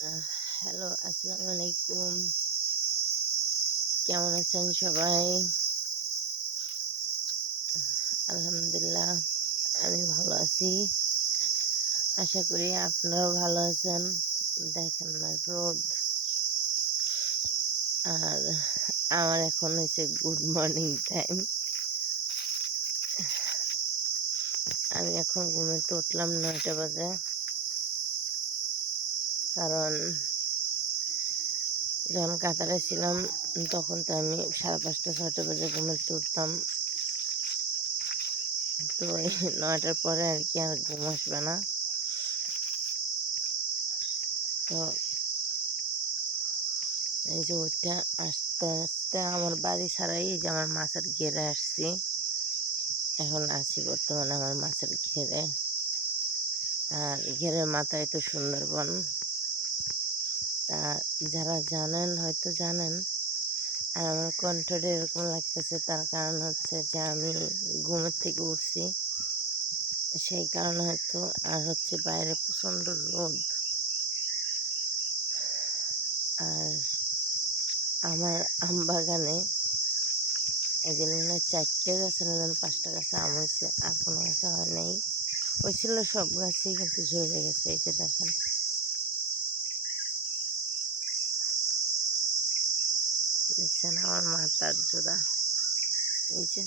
Hello, আসসালামু আলাইকুম। কেমন আছেন সবাই? আলহামদুলিল্লাহ, আমি ভালো আছি। আশা করি আপনারাও ভালো আছেন। দেখেন না, রোদ। আর আমার এখন হয়েছে গুড মর্নিং টাইম আমি এখন ঘুমেতে উঠলাম নয়টা বাজে। কারণ যখন কাতারে ছিলাম, তখন তো আমি সাড়ে পাঁচটা, ছয়টা বাজে ঘুমেতে উঠতাম। তো এই নয়টার পরে আর কি আর ঘুম আসবে না। তো এই যে ওইটা আস্তে আস্তে আমার বাড়ি ছাড়াই যে আমার মাছের ঘেরে আসছি। এখন আছি বর্তমানে আমার মাছের ঘেরে। আর ঘেরের মাথায় তো সুন্দরবন। তা যারা জানেন হয়তো জানেন। আর আমার কণ্ঠটা এরকম লাগতেছে, তার কারণ হচ্ছে যে আমি ঘুমের থেকে উঠছি। সেই কারণে হয়তো, আর হচ্ছে বাইরে প্রচণ্ড রোদ। আর আমার আম বাগানে এদিন মনে হয় চারটে গাছে না যেন পাঁচটা গাছে আম হয়েছে, আর কোনো গাছে হয় নাই। হয়েছিল সব গাছেই কিন্তু ঝরে গেছে, এই যে দেখেন। দেখছেন আমার মাথার জোড়া। এই যে।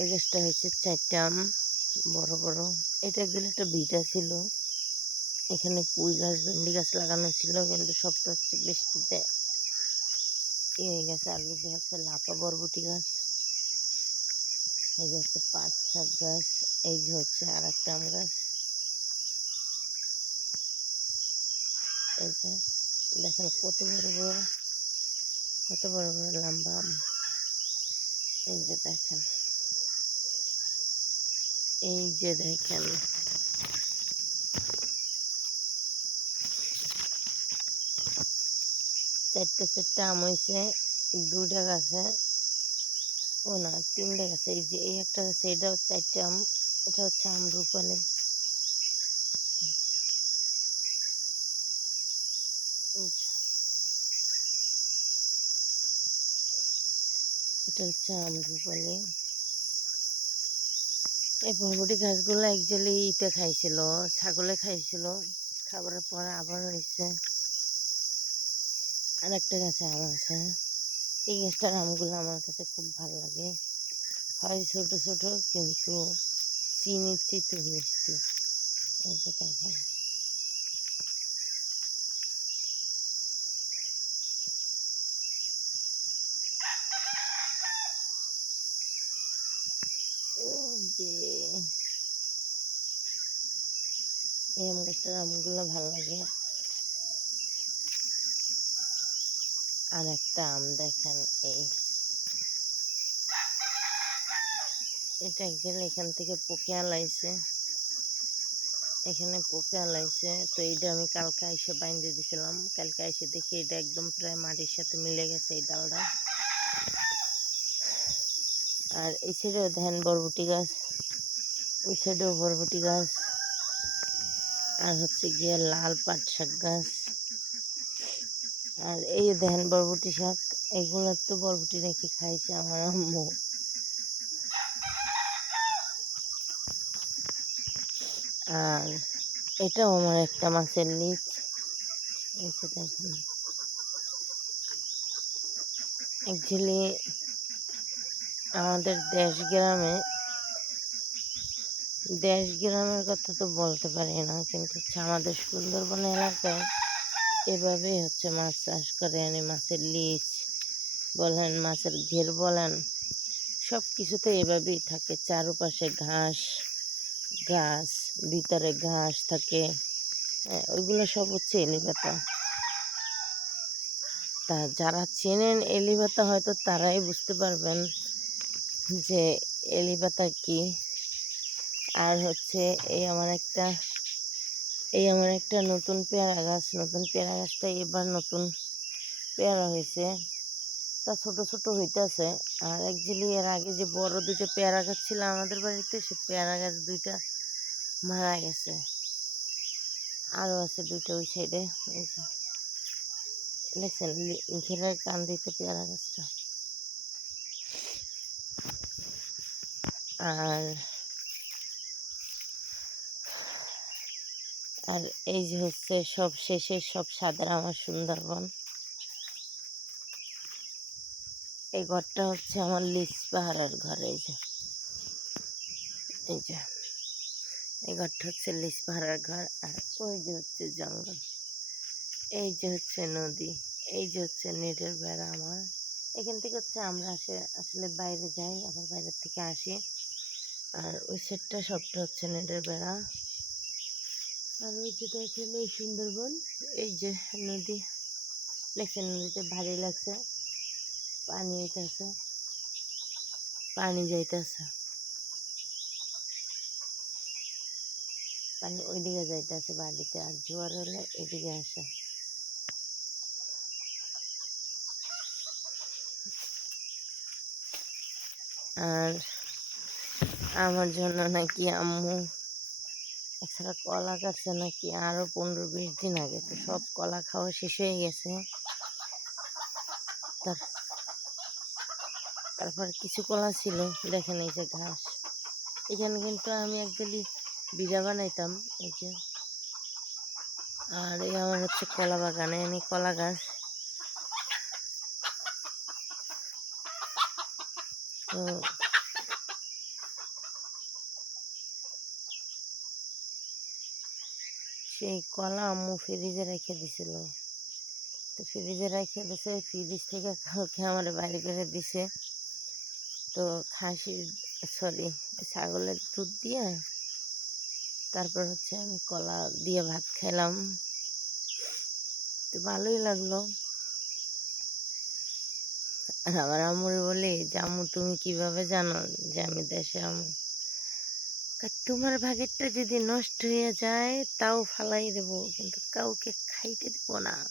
এই গাছটা হয়েছে চারটা আম, বড় বড়। এটা গেলে একটা ভিটা ছিল। এখানে পুঁই গাছ, ভেন্ডি গাছ লাগানো ছিল। কিন্তু সবটা হচ্ছে বৃষ্টিতে। এই গেছে আর হচ্ছে লাপা বরবটি গাছ। এই যে হচ্ছে পাঁচ শাক গাছ, এই যে হচ্ছে আর একটা আম গাছ। এই যে দেখেন কত বড় বড়, কত বড় বড় লম্বা আম। এই যে দেখেন। এই যে দেখেন। চারটে চারটে আম হয়েছে দুটা গাছে। ও না, তিনটে গাছে, এই যে এই একটা গাছে এটাও চারটে আম, এটা হচ্ছে আম রূপালি। এটা হচ্ছে আম রূপালি। এই বরবটি গাছগুলো একচুয়ালি ইতে খাইছিল, ছাগলে খাইছিল, খাবারের পরে আবার হয়েছে আর একটা গাছে আম আছে। এই গাছটার আমগুলো আমার কাছে খুব ভালো লাগে। হয় ছোট ছোট কিন্তু চিনির চিত্র মিষ্টি, এই যে দেখেন এই আম গাছটার আমগুলো ভালো লাগে। আর একটা আম দেখেন, এই। এটা একজন এখান থেকে পোকে আলাইছে। এখানে পোকে আলাইছে। তো এইটা আমি কালকে এসে বাইন্দে দিছিলাম। কালকে এসে দেখি এটা একদম প্রায় মাটির সাথে মিলে গেছে এই ডালটা। আর এই সাইডেও দেখেন বরবটি গাছ। ওই সাইডেও বরবটি গাছ। আর হচ্ছে গিয়ে লাল পাট শাক গাছ। আর এই দেখেন বরবটি শাক, এগুলো তো বরবটি রেখে খাইছে আমার আম্মু। আর এটাও আমার একটা মাছের লিচ। দেখেন। অ্যাকচুয়ালি আমাদের দেশ গ্রামে, দেশ গ্রামের কথা তো বলতে পারি না, কিন্তু হচ্ছে আমাদের সুন্দরবন এলাকায় এভাবেই হচ্ছে মাছ চাষ করে এনে মাছের লিচ বলেন মাছের ঘের বলেন সব কিছুতে এভাবেই থাকে। চারপাশে ঘাস গাছ ভিতরে ঘাস থাকে। হ্যাঁ, ওইগুলো সব হচ্ছে এলিপাতা তা যারা চেনেন এলিপাতা হয়তো তারাই বুঝতে পারবেন যে এলিপাতা কি। আর হচ্ছে এই আমার একটা এই আমার একটা নতুন পেয়ারা গাছ, নতুন পেয়ারা গাছটা এবার নতুন পেয়ারা হয়েছে। তা ছোট ছোট হইতেছে। আর একচুয়ালি এর আগে যে বড় দুটো পেয়ারা গাছ ছিল আমাদের বাড়িতে, সে পেয়ারা গাছ দুইটা মারা গেছে। আরও আছে দুইটা ওই সাইডে দেখছেন ঘেরার কান দিতে পেয়ারা গাছটা। আর আর এই যে হচ্ছে সব শেষে সব সাদা আমার সুন্দরবন। এই ঘরটা হচ্ছে আমার লিস পাহাড়ের ঘর, এই যে। এই যে, এই ঘরটা হচ্ছে লিস পাহাড়ের ঘর আর ওই যে হচ্ছে জঙ্গল। এই যে হচ্ছে নদী, এই যে হচ্ছে নেটের বেড়া আমার। এখান থেকে হচ্ছে আমরা আসে, আসলে বাইরে যাই, আবার বাইরের থেকে আসি। আর ওই সেটটা সবটা হচ্ছে নেটের বেড়া। আর ওই যে দেখেন ওই সুন্দরবন, এই যে নদী দেখছেন নদীতে ভারী লাগছে, পানি হইতেছে পানি যাইতেছে। পানি ওইদিকে যাইতেছে, বাড়িতে, আর জোয়ার হলে এদিকে আসে। আর আমার জন্য নাকি আম্মু এছাড়া কলা কাটছে নাকি আরও পনেরো বিশ দিন আগে তো সব কলা খাওয়া শেষ হয়ে গেছে। তার, তারপর কিছু কলা ছিল, দেখেন এই যে ঘাস। এখানে কিন্তু আমি একচুয়ালি বিড়া বানাইতাম, এই যে। আর এই আমার হচ্ছে কলা বাগানে, এনে কলা গাছ। তো সেই কলা আম্মু ফ্রিজে রেখে দিছিল। তো ফ্রিজে রেখে দিছে ফ্রিজ থেকে কালকে আমার বাইরে করে দিছে। তো খাসির সরি ছাগলের দুধ দিয়ে তারপর হচ্ছে আমি কলা দিয়ে ভাত খেলাম তো ভালোই লাগল। আর আমার আম্মুর বলি যে আম্মু তুমি কীভাবে জানো যে আমি দেশে আম্মু? তোমার ভাগেরটা যদি নষ্ট হয়ে যায়, তাও ফালাই দেবো, কিন্তু কাউকে খাইতে দেব না।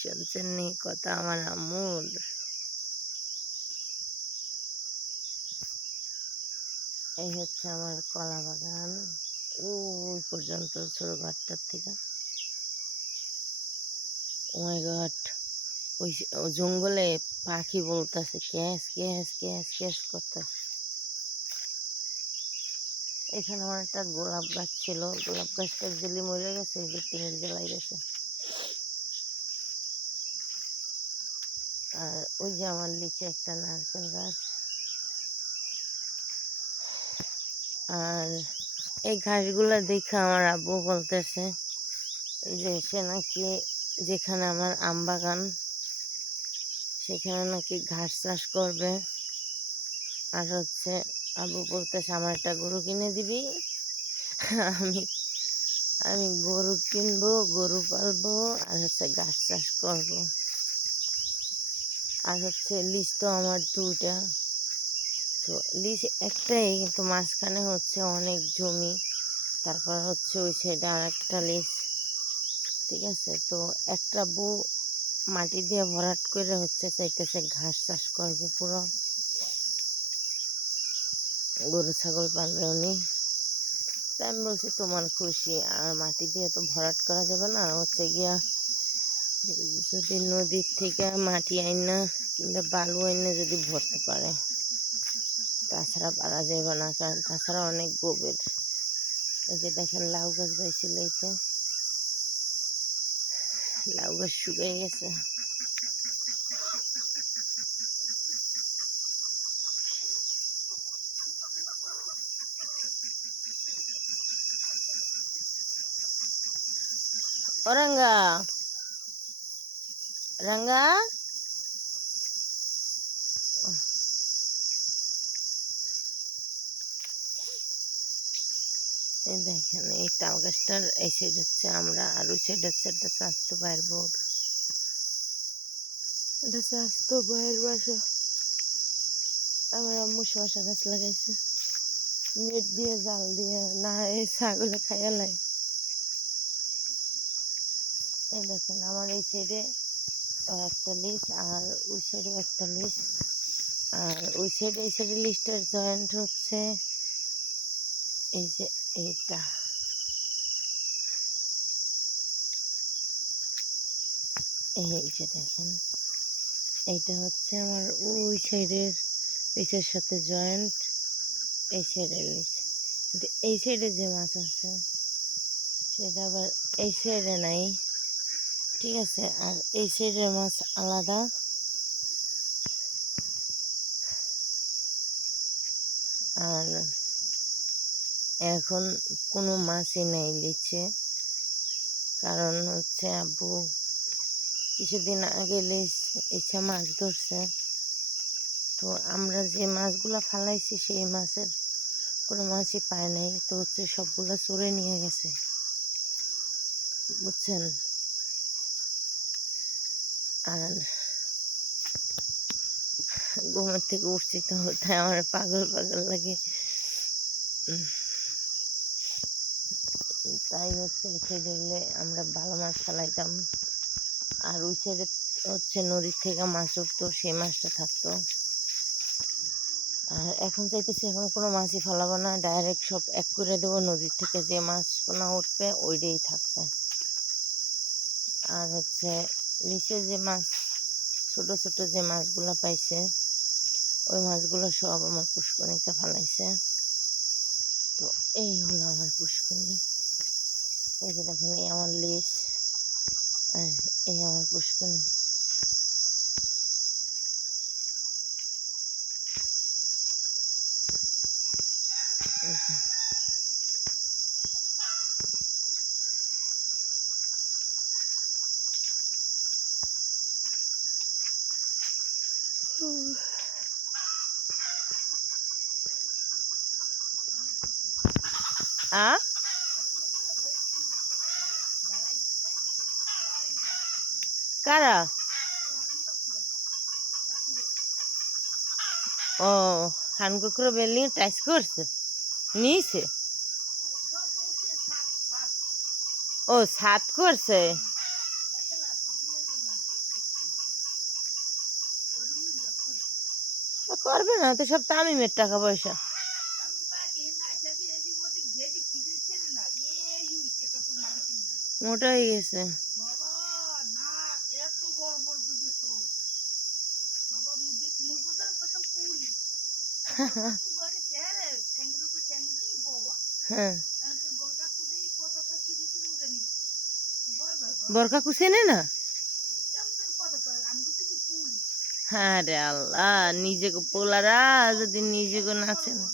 শুনছেন নি কথা আমার আম্মুর? এই হচ্ছে আমার কলা বাগান। ওই পর্যন্ত ছোট ঘরটার থেকে। ও মাই গড, ওই জঙ্গলে পাখি বলতেছে ক্যাস ক্যাস ক্যাস ক্যাস করতেছে। এখানে আমার একটা গোলাপ গাছ ছিল। গোলাপ গাছটা জেলি মরে গেছে যে জ্বালাই গেছে। আর ওই যে আমার নিচে একটা নারকেল গাছ। আর এই ঘাসগুলো দেখে আমার আব্বু বলতেছে, যে সে নাকি যেখানে আমার আম বাগান, সেখানে নাকি ঘাস চাষ করবে। আর হচ্ছে আব্বু বলতেছে, আমার একটা গরু কিনে দিবি? আমি আমি গরু কিনবো, গরু পালবো, আর হচ্ছে গাছ চাষ করব। আর হচ্ছে লিজ তো আমার দুটা তো লিজ একটাই, কিন্তু মাঝখানে হচ্ছে অনেক জমি। তারপর হচ্ছে ওই সাইডে আর একটা লিজ ঠিক আছে? তো একটা বউ মাটি দিয়ে ভরাট করে হচ্ছে চাইতেছে ঘাস চাষ করবে পুরো। গরু, ছাগল পালবে উনি। তা আমি বলছি, তোমার খুশি। আর মাটি দিয়ে তো ভরাট করা যাবে না। হচ্ছে গিয়া যদি নদীর থেকে মাটি আইন না কিংবা বালু আইনা যদি ভরতে পারে, তাছাড়া পারা যাবে না। কারণ তাছাড়া অনেক গভীর এই যে দেখেন লাউ গাছ পাইছিল এই তো। লাউ গাছ শুকিয়ে গেছে। ও রাঙ্গা রাঙ্গা এই দেখেন, এই তাল গাছটার এই সাইড হচ্ছে আমরা, আর ওই সাইড হচ্ছে একটা স্বাস্থ্য ভাইয়ের বোর্ড এটা স্বাস্থ্য ভাইয়ের বাসা। আমার আম্মু শশা গাছ লাগাইছে। নেট দিয়ে জাল দিয়ে না, এই ছাগলে খাইয়া লাই এই দেখেন, আমার এই সাইডে একটা লিস্ট আর ওই সাইডেও একটা লিস্ট আর ওই সাইড এই সাইডের লিস্টের জয়েন্ট হচ্ছে এই যে এইটা। এই যে দেখেন, এইটা হচ্ছে আমার ওই সাইডের লিচের সাথে জয়েন্ট এই সাইডের লিচ কিন্তু এই সাইডে যে মাছ আছে, সেটা আবার এই সাইডে নাই। ঠিক আছে, আর এই সাইডের মাছ আলাদা। আর এখন কোনো মাছই নেই লিচে। কারণ হচ্ছে আব্বু কিছুদিন আগে লিচ ইচ্ছা মাছ ধরছে। তো আমরা যে মাছগুলো ফালাইছি সেই মাছের কোনো মাছই পায় নাই। তো হচ্ছে সবগুলো চড়ে নিয়ে গেছে। বুঝছেন? আর ঘুমের থেকে উঠছি তো, তাই আমার পাগল পাগল লাগে। তাই হচ্ছে এই সাইডে আমরা ভালো মাছ ফেলাইতাম। আর ওই সাইডে হচ্ছে নদীর থেকে মাছ উঠতো, সেই মাছটা থাকতো। আর এখন চাইতেছি এখন কোনো মাছই ফেলাবো না ডাইরেক্ট সব এক করে দেবো, নদীর থেকে যে মাছ পোনা উঠবে, ওইটাই থাকবে। আর হচ্ছে নিচে যে মাছ, ছোট ছোট যে মাছগুলো পাইছে, ওই মাছগুলো সব আমার পুষ্করণীতে ফালাইছে। তো এই হলো আমার পুষ্করণী। এই যে দেখেন, এই আমার লিস আর এই আমার পুষ্করণী। আ কারা ও হানকুকুর বিল্ডিং টাইস করছে নিয়েছে ও সাত করছে করবে না তো সব তামিমের টাকা পয়সা মোটা হয়ে। গেছে হ্যাঁ বরকা কুসেনে না। হ্যাঁ রে আল্লাহ নিজেকে পোলারা, যদি নিজেকে নাচে না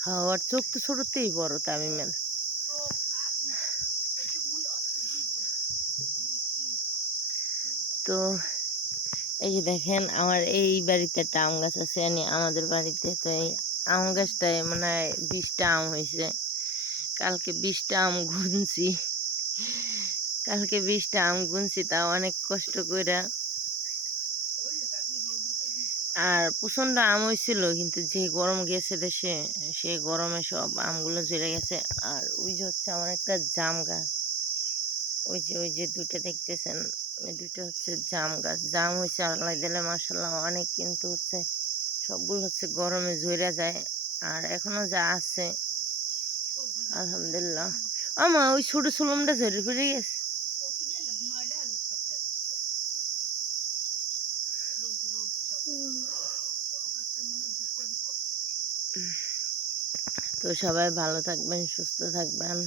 খাওয়ার চোখ তো ছোটতেই বড় তামিমের। তো, এই যে দেখেন আমার এই বাড়িতে একটা আম গাছ আছে আমি আমাদের বাড়িতে তো এই আম গাছটায় মনে হয় বিশটা আম হয়েছে। কালকে বিশটা আম গুনছি। কালকে বিশটা আম গুনছি তা অনেক কষ্ট করে আর প্রচণ্ড আম হয়েছিল কিন্তু যে গরম গেছে দেশে সেই গরমে সব আমগুলো ঝরে গেছে। আর ওই যে হচ্ছে আমার একটা জাম গাছ। ওই যে ওই যে দুটো দেখতেছেন? ওই দুটো হচ্ছে জাম গাছ। জাম হয়েছে আল্লাহ দিলে মাসাল্লাহ অনেক কিন্তু হচ্ছে সবগুলো হচ্ছে গরমে ঝরে যায়। আর এখনও যা আছে, আলহামদুলিল্লাহ। আমার ওই ছোট সুলমটা ঝরে পড়ে গেছে। তো সবাই ভালো থাকবেন, সুস্থ থাকবেন।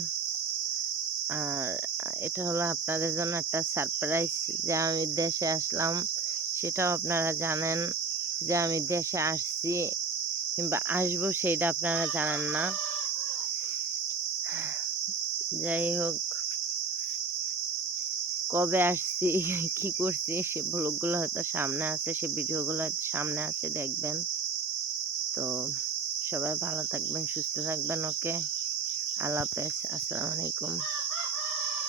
আর এটা হলো আপনাদের জন্য একটা সারপ্রাইজ যে আমি দেশে আসলাম। সেটাও আপনারা জানেন যে আমি দেশে আসছি কিংবা আসব সেইটা আপনারা জানেন না। যাই হোক। কবে আসছি, কি করছি, সে ব্লগগুলো হয়তো সামনে আছে, সে ভিডিওগুলো হয়তো সামনে আছে, দেখবেন। তো সবাই ভালো থাকবেন সুস্থ থাকবেন ওকে? আল্লাহ হাফেজ আসসালামু আলাইকুম।